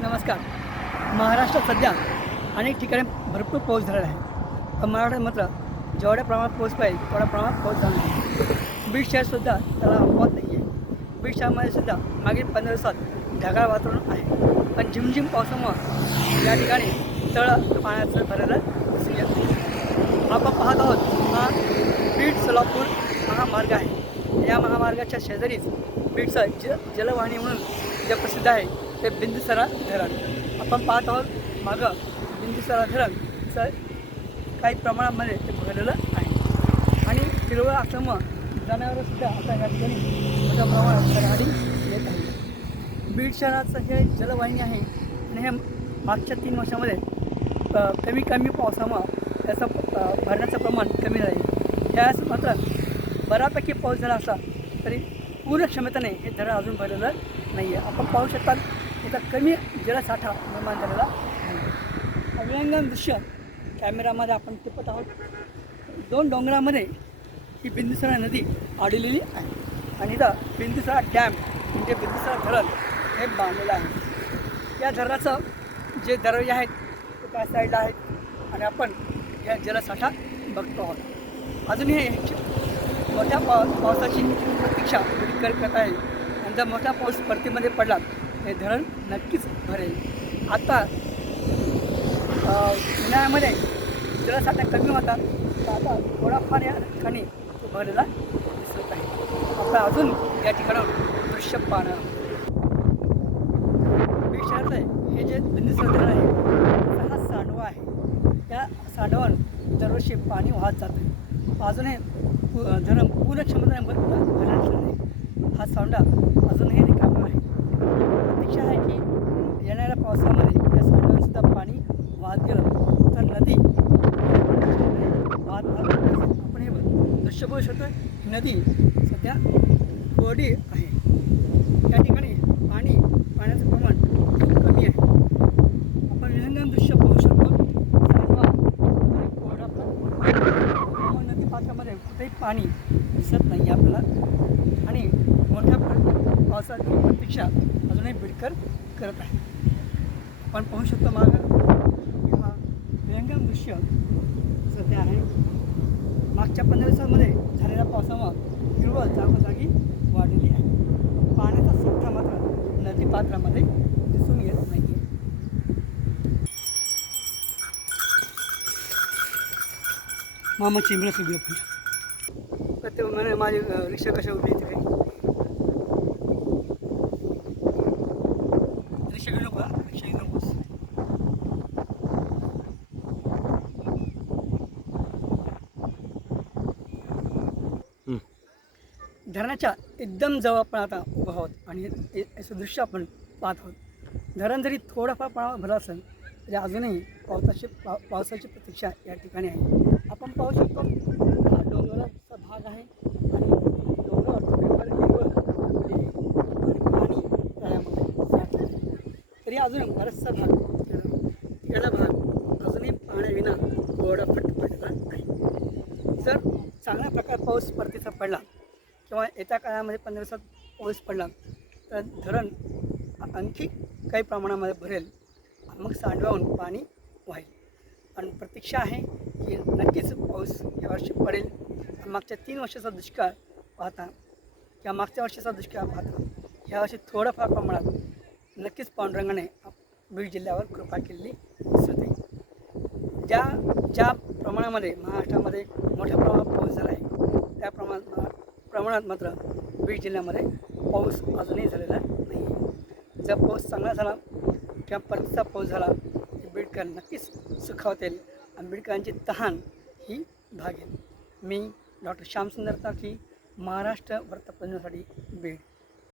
नमस्कार. महाराष्ट्रात सध्या अनेक ठिकाणी भरपूर पाऊस झालेला आहे. पण मराठा मात्र जेवढ्या प्रमाणात पाऊस पाहिजे तेवढ्या प्रमाणात पाऊस झाला नाही बीड शहरसुद्धा त्याला अपवाद नाही आहे बीड शहरामध्ये सुद्धा मागील पंधरा दिवसात ढगाळ वातावरण आहे. पण झिमझिम पावसामुळं या ठिकाणी तळ पाण्याचं भरायला दिसून येत आपण पाहत आहोत हा बीड सोलापूर महामार्ग आहे. या महामार्गाच्या शेजारीच बीडचं ज जलवाहिनी म्हणून जे प्रसिद्ध आहे ते बिंदुसरा धरण. आपण पाहत आहोत मागं बिंदुसरा धरणचं काही प्रमाणामध्ये ते भरलेलं आहे. आणि हिरवळ असल्यामुळं जनावरंसुद्धा आता या ठिकाणी मोठ्या प्रमाणात राहणी येत आहे. बीड शहराचं हे जलवाहिनी आहे. आणि हे मागच्या तीन वर्षामध्ये कमी कमी पावसामुळं त्याचं भरण्याचं प्रमाण कमी राहील त्यास मात्र बऱ्यापैकी पाऊस झाला असला तरी पूर्ण क्षमतेने हे धरण अजून भरलेलं नाही आहे आपण पाहू शकता इथं कमी जलसाठा निर्माण झालेला आहे अभिनंदन दृश्य कॅमेरामध्ये आपण टिपत आहोत. दोन डोंगरामध्ये ही बिंदुसरा नदी आढळलेली आहे. आणि इथं बिंदुसरा डॅम म्हणजे बिंदुसरा धरण हे बांधलेलं आहे. या धरणाचं जे दरवाजे आहेत ते त्या साईडला आहेत. आणि आपण या जलसाठा बघतो आहोत. अजूनही मोठ्या पाव पावसाची प्रतीक्षा कर करत आहे. आणि जर मोठा पाऊस परतीमध्ये पडला हे धरण नक्कीच भरेल. आता उन्हाळ्यामध्ये जलसाठा कमी होता तर आता थोडाफार या ठिकाणी तो भरलेला दिसत आहे. आता अजून या ठिकाणावर दृश्य पाहणं बीड आहे हे जे निसर्ग धरण आहे हा सांडवा आहे. या सांडवावर दरवर्षी पाणी वाहत जातं अजूनही धरण पूर्ण क्षमतेने भर हा सांडा अजूनही अपेक्षा आहे की येणाऱ्या पावसामध्ये या सांडव्यावर पाणी वाहत गेलं तर नदी वाहत आपण हे दृश्य बघू शकतो नदी सध्या कोरडी आहे. या ठिकाणी पाणी पाण्याचं प्रमाण खूप कमी आहे. आपण विहंगम दृश्य पाहू शकतो. कोरडा पण. नदी पात्रामध्ये कुठेही पाणी दिसत नाही आपल्याला. आणि मोठ्या प्र- प्रतीक्षा अजूनही बिडकर करत आहे. आपण पाहू शकतो मागं हा व्यंगम दृश्य सध्या आहे. मागच्या पंधरा दिवसांमध्ये झालेल्या पावसामुळे हिरवळ जागोजागी वाढलेली आहे. पाण्याचा साठा मात्र नदी पात्रामध्ये दिसून येत नाही मामा चिंबळं सुद्धा पण ते माझी रिक्षा कशा उभी तिथे काही रिक्षा घेऊ नको हा? रिक्षा घेऊ नकोस धरणाच्या एकदम जवळ आपण आता उभा आहोत आणि याचं दृश्य आपण पाहत आहोत. धरण जरी थोडंफार प्रमाणात भरलं असेल तरी अजूनही पावसाची पाव पावसाची प्रतीक्षा या ठिकाणी आहे. आपण पाहू शकतो हा डोंगराचा भाग आहे आणि डोंगर आहे. पाणी तळ्यामध्ये. तरी अजून बराचसा भाग तिकडला भाग अजूनही पाण्याविना कोरडा फटफटला पडलेला आहे जर चांगल्या प्रकारे पाऊस परतीचा पडला किंवा येत्या काळामध्ये पंधरा दिवसात पाऊस पडला तर धरण आणखी काही प्रमाणामध्ये भरेल. मग सांडव्याहून पाणी वाहील. आणि प्रतीक्षा आहे की नक्कीच पाऊस यावर्षी पडेल. मागच्या तीन वर्षाचा दुष्काळ पाहता किंवा मागच्या वर्षाचा दुष्काळ पाहता यावर्षी थोडंफार प्रमाणात नक्कीच पांडुरंगाने बीड जिल्ह्यावर कृपा केलेली दिसते ज्या ज्या प्रमाणामध्ये महाराष्ट्रामध्ये मोठ्या प्रमाणात पाऊस झाला आहे त्या प्रमाणात प्रमाणात मात्र बीड जिल्ह्यामध्ये पाऊस अजूनही झालेला नाही. जर पाऊस चांगला झाला किंवा परतीचा पाऊस झाला तर बीडकर नक्कीच सुखावतील आणि बीडकरांची तहान ही भागेल मी डॉक्टर श्यामसुंदर ताकी महाराष्ट्र वृत्तपत्रासाठी बीड.